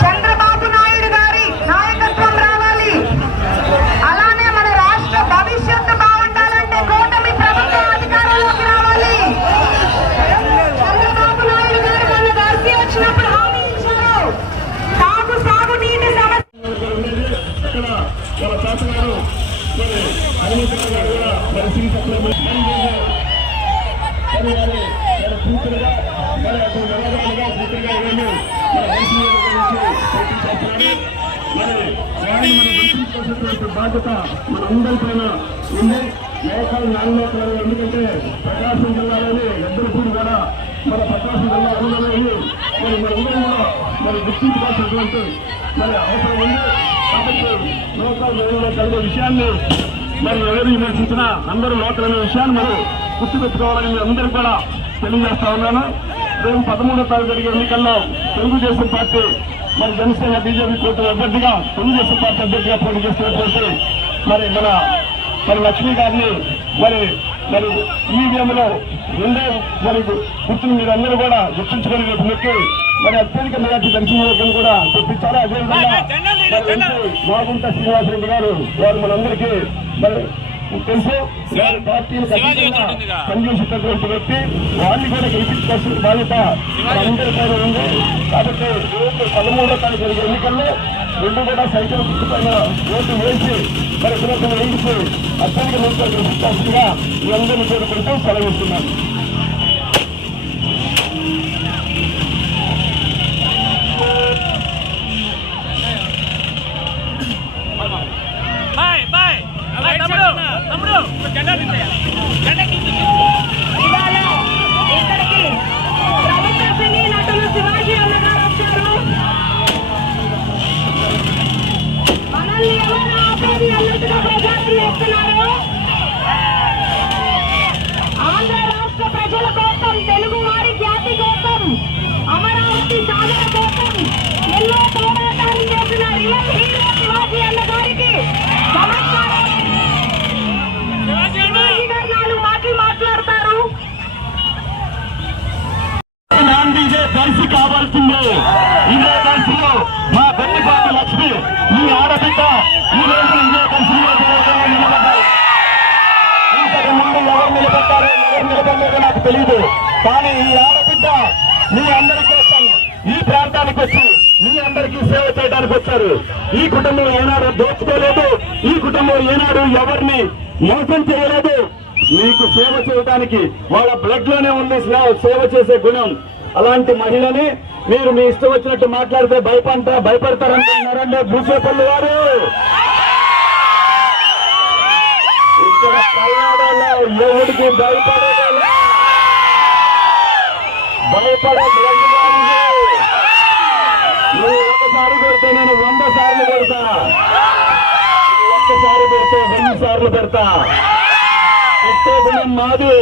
చంద్రబాబు నాయుడు గారి నాయకత్వం రావాలి. అలానే మన రాష్ట్ర భవిష్యత్తు బాగుండాలంటే కూటమి ప్రభుత్వం అధికారంలోకి రావాలి. చంద్రబాబు నాయుడు గారు మన దర్శి వచ్చినప్పుడు హామీ ఇచ్చారు. సాగునీటి బాధ్యత మన అందరిపైన ఉంది. లోకల్ నాన్ లోకల్ ఎందుకంటే ప్రకాశం జిల్లాలోని ఎద్దరిపూడి కూడా మన ప్రకాశం జిల్లా అందులోని మరి మనందరం కూడా మరి గుర్తించుకోవాల్సినటువంటి మరి అవసరం ఉంది. కాబట్టి లోకల్ రైల్లో కలిగే విషయాన్ని మరి ఎవరు విమర్శించిన అందరూ లోకల్ అనే విషయాన్ని మనం గుర్తుపెట్టుకోవాలని మీ అందరూ కూడా తెలియజేస్తా ఉన్నాను. రేపు 13వ తారీఖు జరిగే ఎన్నికల్లో తెలుగుదేశం పార్టీ మరి జనసేన బీజేపీ కూటమి అభ్యర్థిగా తెలుగుదేశం పార్టీ అభ్యర్థిగా పోటీ చేస్తున్నటువంటి మరి లక్ష్మీ గారిని మరి ఈవీఎంలో రెండో మరి గుర్తులు మీరు అందరూ కూడా గుర్తించుకొని రేపు నొక్కి మరి అత్యధిక మెజార్టీ దర్శనం కూడా తెప్పించాలి. అదేవిధంగా మాగుంట శ్రీనివాసరెడ్డి గారు వారు మనందరికీ మరి తెలుసు పార్టీలు పనిచేసేటటువంటి వ్యక్తి, వారిని కూడా గెలిపించుకోవాల్సిన బాధ్యత అందరిపైన ఉంది. కాబట్టి 13వ తారీఖు జరిగే ఎన్నికల్లో రెండు కూడా సైకిల్ గుర్తుపైన ఓటు వేసి మరి గుణం వేయించి అత్యధిక మెజార్టీ గెలిపించాల్సిందిగా మీ అందరినీ కోరుకుంటూ సెలవిస్తున్నాను. ఇవాళ ఇక్కడికి ప్రముఖ సినీ నటులు శివాజీ అన్న గారు వచ్చారు. మనల్ని ఎవరు ఆపేది అన్నట్టుగా ప్రజాత్రి చేస్తున్నారు. ఆంధ్ర రాష్ట్ర ప్రజల కోసం, తెలుగు వారి జాతి కోసం, అమరావతి సాధన కోసం ఎన్నో పోరాటాలు చేసిన రియల్ హీరో శివాజీ అన్న గారికి నమస్కారం. మాట్లాడతారు. కలిసి కావాల్సిందే. ఇదే కలిసిలో మా గట్టిపాటి లక్ష్మి ఈ ఆడబిడ్డ ఈ రోజు ఇదే కలిసిలో నిలబడ్డారు. ఇంతకు ముందు ఎవరు నిలబడ్డారో ఎవరు నిలబడలేదో నాకు తెలియదు. కానీ ఈ ఆడబిడ్డ మీ అందరి కోసం ఈ ప్రాంతానికి వచ్చి మీ అందరికీ సేవ చేయడానికి వచ్చారు. ఈ కుటుంబం ఏనాడు దోచుకోలేదు. ఈ కుటుంబం ఏనాడు ఎవరిని మోసం చేయలేదు. మీకు సేవ చేయడానికి వాళ్ళ బ్లడ్ లోనే ఉంది సేవ చేసే గుణం. అలాంటి మహిళని మీరు మీ ఇష్టం వచ్చినట్టు మాట్లాడితే భయపడతారంటున్నారంటే భూసేపల్లి వారు. ఇక్కడ పల్నాడులో ఎవరికి భయపడే నువ్వు ఒకసారి పెడితే నేను 100 సార్లు పెడతా. ఒక్కసారి పెడితే 1000 సార్లు పెడతా. పెట్టే గుణం మాది,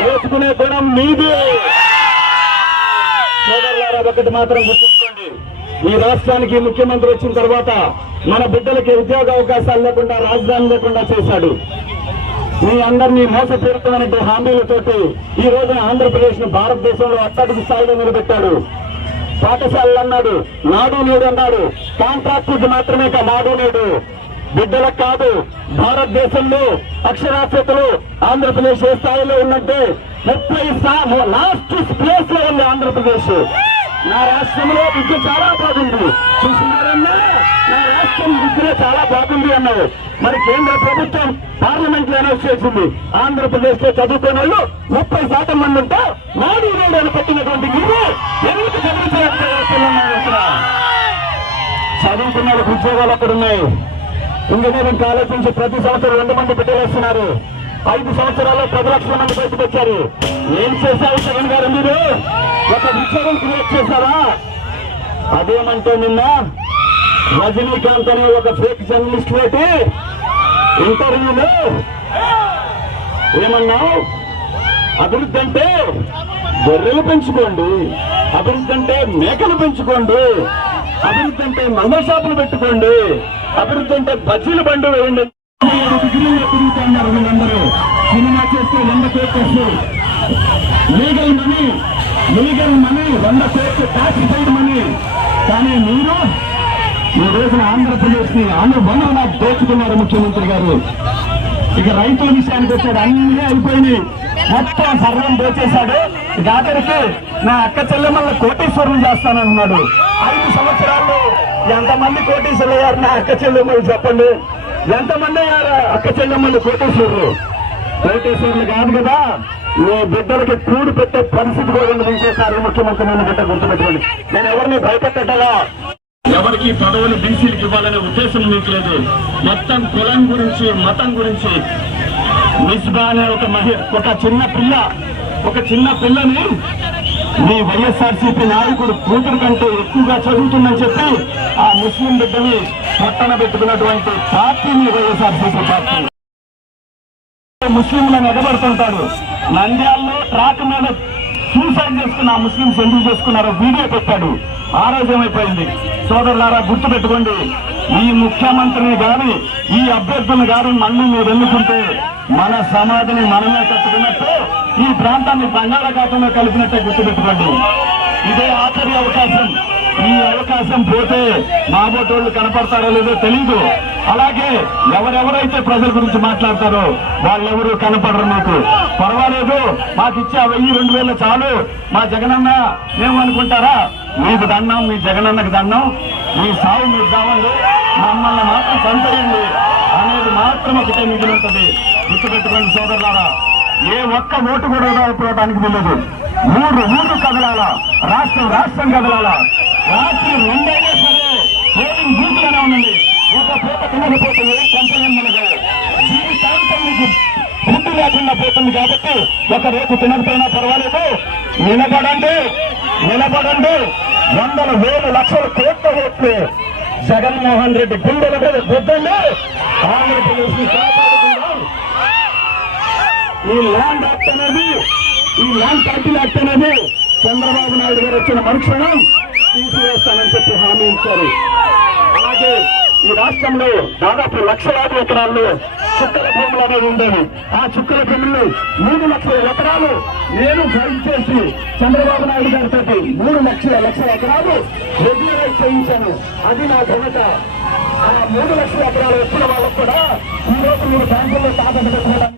దోచుకునే గుణం మీది. సోదరులారా, ఒకటి మాత్రం గుర్తుంచుకోండి, ఈ రాష్ట్రానికి ముఖ్యమంత్రి వచ్చిన తర్వాత మన బిడ్డలకి ఉద్యోగ అవకాశాలు లేకుండా, రాజధాని లేకుండా చేశాడు. మీ అందరినీ మోసపూరితమైన హామీలతోటి ఈ రోజున ఆంధ్రప్రదేశ్ ను భారతదేశంలో అట్టడుగు స్థాయిలో నిలబెట్టాడు. పాఠశాలలు అన్నాడు, నాడు నేడు అన్నాడు. కాంట్రాక్టులకు మాత్రమే నాడు నేడు, బిడ్డలకు కాదు. భారతదేశంలో అక్షరాస్యతలు ఆంధ్రప్రదేశ్ ఏ స్థాయిలో ఉందంటే 30 లాస్ట్ ప్లేస్ లో ఉంది ఆంధ్రప్రదేశ్. నా రాష్ట్రంలో విద్య చాలా బాగుంది చూస్తున్నారన్నా, నా రాష్ట్రం విద్య చాలా బాగుంది అన్నారు. మరి కేంద్ర ప్రభుత్వం పార్లమెంట్ లో అనౌన్స్ చేసింది, ఆంధ్రప్రదేశ్ లో చదువుకున్న వాళ్ళు 30% మంది ఉంటే నాడు నేడు అని పెట్టినటువంటి గిరి ఎందుకు చదువుకున్న వాళ్ళకి ఉద్యోగాలు అక్కడ ఉన్నాయి. ఇంజనీరింగ్ కాలేజ్ నుంచి ప్రతి సంవత్సరం 2 మంది బిడ్డలు వస్తున్నారు. 5 సంవత్సరాల్లో 10 లక్షల మంది బయటకు వచ్చారు. ఏం చేశారు జగన్ గారు? మీరు ఒక ఉద్యోగం క్రియేట్ చేశారా? అదేమంటే నిన్న రజనీకాంత్ అనే ఒక ఫేక్ జర్నలిస్ట్ పెట్టి ఇంటర్వ్యూలో ఏమన్నావు? అభివృద్ధి అంటే గొర్రెలు పెంచుకోండి, అభివృద్ధి అంటే మేకలు పెంచుకోండి, అభివృద్ధి అంటే మంగళ షాపులు పెట్టుకోండి, అభివృద్ధి అంటే బజ్జీల బండి వేయండి. తిరుగుతున్నారు వీళ్ళందరూ. సినిమా చేస్తే 100 కోట్లు లీగల్ మనీ 100 కోట్లు క్లాసిఫైడ్ మనీ. కానీ మీరు ఈ రోజున ఆంధ్రప్రదేశ్ ని అనుబంధంగా దోచుకున్నారు ముఖ్యమంత్రి గారు. ఇక రైతుల విషయానికి వచ్చాడు, అన్నీ అయిపోయినాయి, మొత్తం సర్వం దోచేశాడు. ఆఖరికి నా అక్క చెల్లెమ్మల్ని కోటీశ్వరులు చేస్తానన్నాడు. 5 సంవత్సరాల్లో ఎంతమంది కోటీశ్వరులు అయ్యారు? నా అక్క చెల్లెమ్మలు చెప్పండి, ఎంతమంది అయ్యారు అక్క చెల్లెమ్మలు కోటీశ్వరులు? కోటీశ్వరులు కాదు కదా, మీ బిడ్డలకి కూడు పెట్టే పరిస్థితి కూడా ఉండదు. ఇంకోసారి ముఖ్యమంత్రి నన్ను బిడ్డ గుర్తుపెట్టుకోండి. నేను ఎవరిని భయపెట్టగా, ఎవరికి పదవులు బీసీలకు ఇవ్వాలనే ఉద్దేశం మీకు లేదు. మొత్తం కులం గురించి, మతం గురించి. మిస్బా అనే ఒక చిన్న పిల్లని మీ వైఎస్ఆర్సీపీ నాయకుడు కూతురు కంటే ఎక్కువగా చదువుతుందని చెప్పి ఆ ముస్లిం బిడ్డని పట్టణ పెట్టుకున్నటువంటి పార్టీ మీ వైఎస్ఆర్సీపీ పార్టీ. ముస్లింలను ఎగబడుతుంటాడు. నంద్యాలలో ట్రాక్ మీద సూసైడ్ చేసుకున్న ఆ ముస్లింస్ ఎందుకు చేసుకున్నారో వీడియో పెట్టాడు. ఆ రోజు ఏమైపోయింది? సోదరులారా, గుర్తు పెట్టుకోండి, ఈ ముఖ్యమంత్రిని గాని ఈ అభ్యర్థులను గాని మళ్ళీ మీరు ఎన్నుకుంటే మన సమాధిని మనమే కట్టుకున్నట్టు, ఈ ప్రాంతాన్ని బంగాళాఖాతంలో కలిపినట్టే గుర్తుపెట్టుకోండి. ఇదే ఆఖరి అవకాశం. ఈ అవకాశం పోతే మాబోటోళ్లు కనపడతారో లేదో తెలీదు. అలాగే ఎవరెవరైతే ప్రజల గురించి మాట్లాడతారో వాళ్ళెవరూ కనపడరు. మీకు పర్వాలేదు, మాకు ఇచ్చే 1000-2000 చాలు, మా జగనన్న మేము అనుకుంటారా? మీకు దండం, మీ జగనన్నకు దండం, మీ సాగు మీరు చావండి, మమ్మల్ని మాత్రం చంపేయండి అనేది మాత్రం ఒకటే మిగిలి ఉంటుంది. గుర్తుపెట్టుకోండి సోదరులారా, ఏ ఒక్క ఓటు కూడా అయిపోవడానికి వీలదు. ఊరు కదలాలా, రాష్ట్రం కదలాలా. రాత్రి 2 అయినా సరే పోలింగ్ బూత్లోనే ఉండండి. ఒక పూట తినకపోతే ఏ కంపెనీ మనకు జీవితాంతం మీకు బుద్ధి లేకుండా పోతుంది. కాబట్టి ఒక రేపు తినకపోయినా పర్వాలేదు, నిలబడండి. 100,000-1,00,000 కోట్ల ఓట్లు జగన్మోహన్ రెడ్డి గుండెల మీద గుద్దండి. ఆంధ్రప్రదేశ్ కాపాడుకుందాం. ఈ ల్యాండ్ టైటిల్ యాక్ట్ అనేది చంద్రబాబు నాయుడు గారు వచ్చిన మరుక్షణం తీసివేస్తానని చెప్పి హామీ ఇచ్చారు. అలాగే ఈ రాష్ట్రంలో దాదాపు 1,00,000 ఎకరాల్లో చుక్కల భూములు అనేది ఉండేవి. ఆ చుక్కల భూములు 3 లక్షల ఎకరాలు నేను ఫైల్ చేసి చంద్రబాబు నాయుడు గారితో 3 లక్షల ఎకరాలు రెగ్యులరైజ్ చేయించాను. అది నా ఘనత. ఆ 3 లక్షల ఎకరాలు వచ్చిన వాళ్ళకు కూడా ఈ రోజు మీరు బ్యాంకుల్లో తాకట్టు పెట్టుకోవడానికి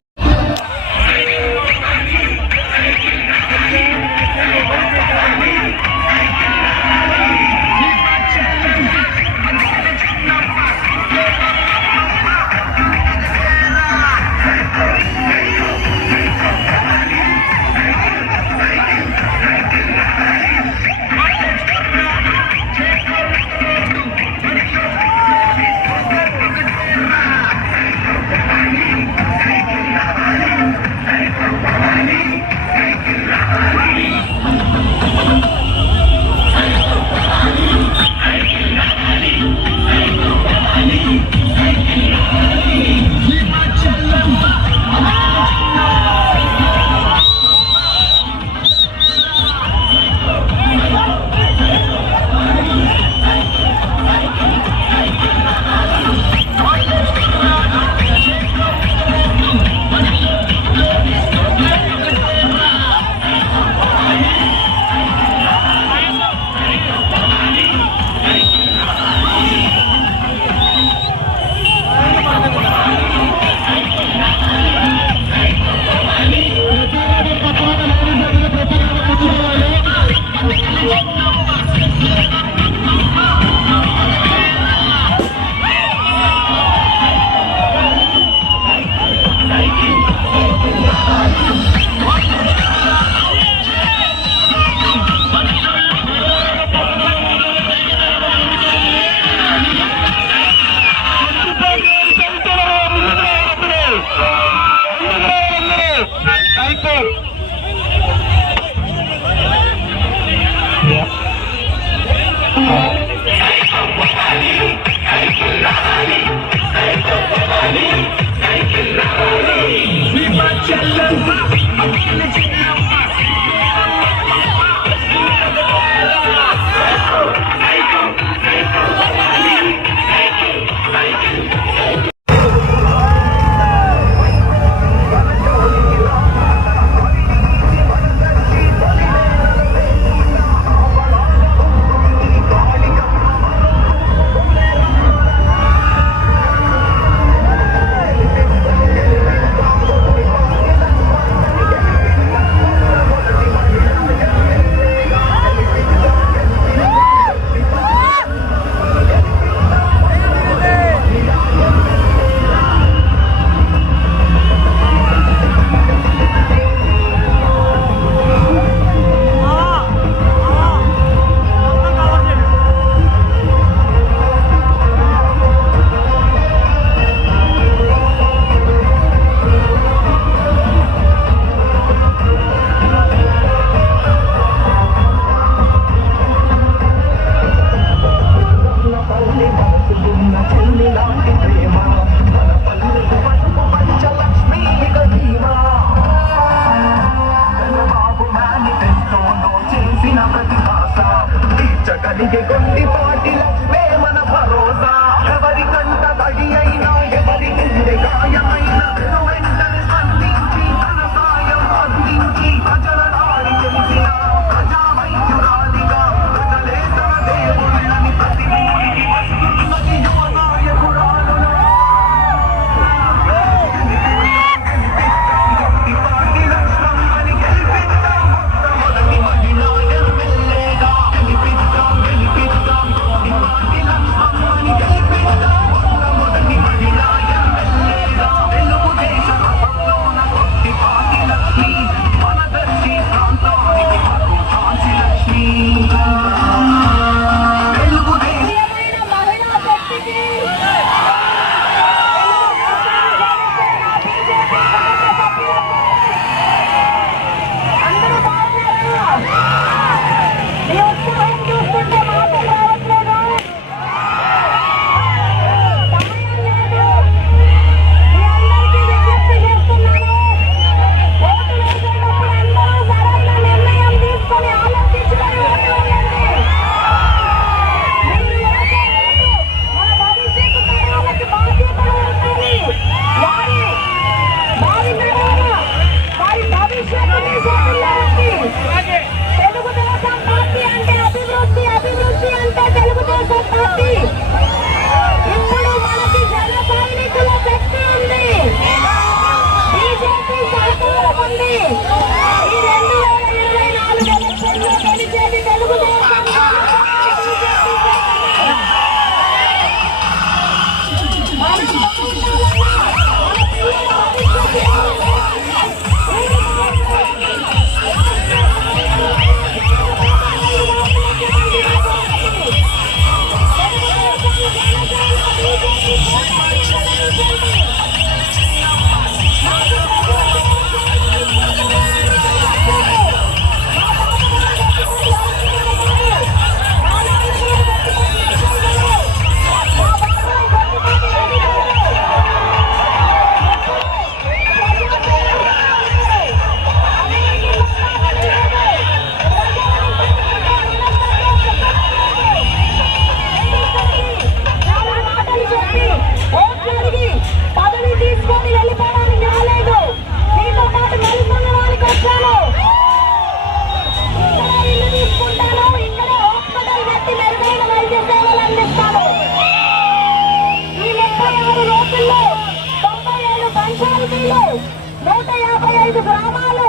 155 గ్రామాలు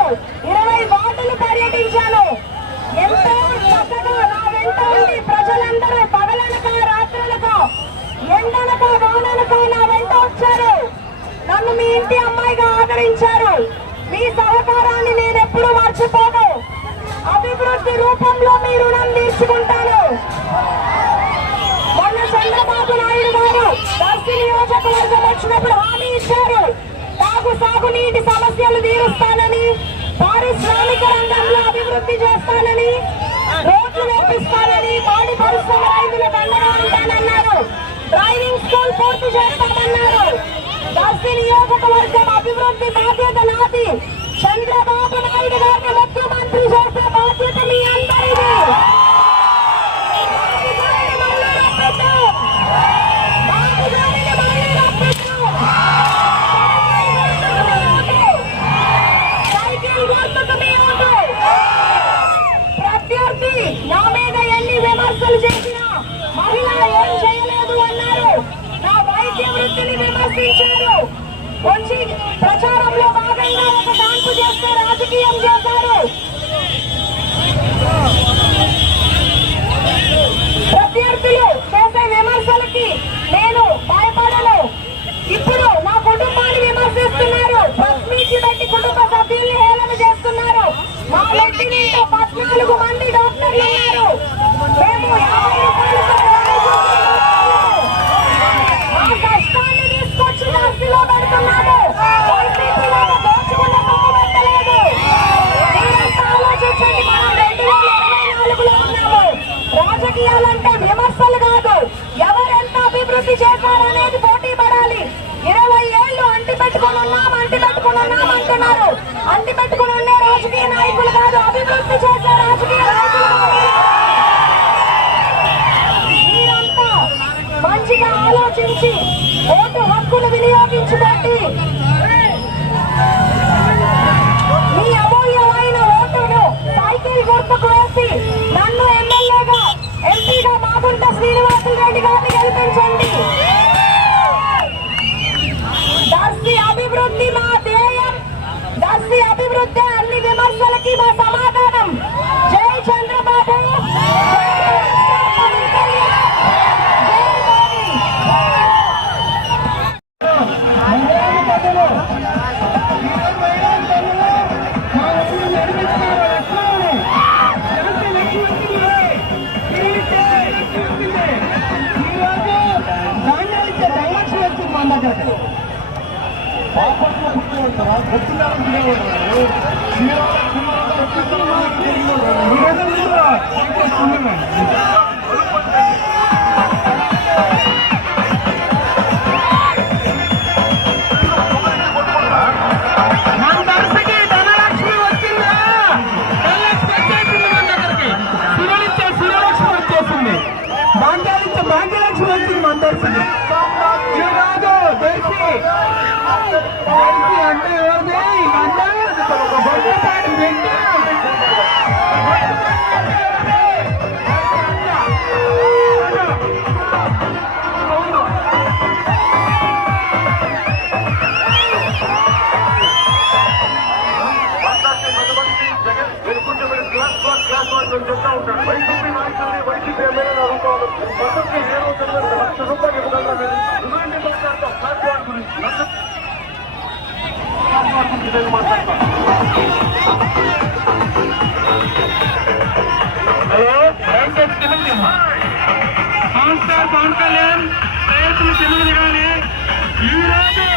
20 వార్డులు పర్యటించాను. ఎంతో చక్కగా నా వెంట ఉండి ప్రజలందరూ పగలనక రాత్రులక ఎండనక వాననక నా వెంట వచ్చారు. నన్ను మీ ఇంటి అమ్మాయిగా ఆదరించారు. మీ సహకారాన్ని నేను ఎప్పుడూ మర్చిపోను. అభివృద్ధి రూపంలో మీ రుణం తీర్చుకుంటాను. మొన్న చంద్రబాబు నాయుడు గారు దర్శి నియోజకవర్గం వచ్చినప్పుడు హామీ ఇచ్చారు, సాగునీటి సమస్యలు తీరుస్తానని. అభివృద్ధి చేస్తానని, రోడ్లు వేపిస్తానని, పాడి పరిశ్రమ రైతులకు అండగా ఉంటానన్నారు. డ్రైవింగ్ స్కూల్ పూర్తి చేస్తామన్నారు. దర్శి నియోజకవర్గం అభివృద్ధి బాధ్యత నాది. చంద్రబాబు నాయుడు గారిని ముఖ్యమంత్రి చేసే బాధ్యత మీ అందరిది. ప్రత్యర్థి నా మీద ఎన్ని విమర్శలు చేసినా మహిళ ఏం చేయలేదు అన్నారు. నా వైద్య వృత్తిని విమర్శించారు. వచ్చి ప్రచారంలో భాగంగా ఒక డాన్సు చేస్తే రాజకీయం చేశారు. ప్రత్యర్థులు చేసే విమర్శలకి నేను భయపడను. ఇప్పుడు నా కుటుంబాన్ని విమర్శిస్తున్నారు. ప్రెస్ మీట్లు పెట్టి కుటుంబ సభ్యుల్ని హేళన చేస్తున్నారు. మా ఇంటిని 14 మంది డాక్టర్లు ఉన్నారు. మేము 50 రూపాయలతో మా కష్టాన్ని తీసుకొచ్చి దర్శిలో పెడుతున్నాము. వైసీపీలో దోచుకున్న సొమ్ము పెట్టలేదు. మీరంతా ఆలోచించండి. మనం 2024లో ఉన్నాము. రాజకీయాలంటే విమర్శలు కాదు, ఎవరెంత అభివృద్ధి చేశారనేది పోటీ పడాలి. 20 ఏళ్ళు అంటి పెట్టుకుని అంటున్నారు. అంటి పెట్టుకుని ఉండే రాజకీయ నాయకులు కాదు, అభివృద్ధి చేసే రాజకీయ నాయకులు. మీరంతా మంచిగా ఆలోచించి ఓటు హక్కును వినియోగించుకోండి. మీ అమూల్యమైన ఓటును సైకిల్ గుర్తుకు వేసి నన్ను ఎంపీగా మాగుంట శ్రీనివాసులు రెడ్డి గారిని గెలిపించండి. దర్శి అభివృద్ధి మా ధ్యేయం. దర్శి అభివృద్ధి అన్ని విమర్శలకి మా సమాధానం. జై చంద్రబాబు, అంటే చెప్తా ఉంటాడు. వైసీపీ నాయకుల్ని వైసీపీ ఎమ్మెల్యేలు అడుగుతాను. మద్దతుకి ₹1,00,000 ఇవ్వగలరా మీరు? ఇలాంటి మాట్లాడతాం. ప్లాట్ఫామ్ గురించి నేను మాట్లాడతాను. హలో, సార్ పవన్ కళ్యాణ్ రైతులు తెలియదు కానీ ఈరోజు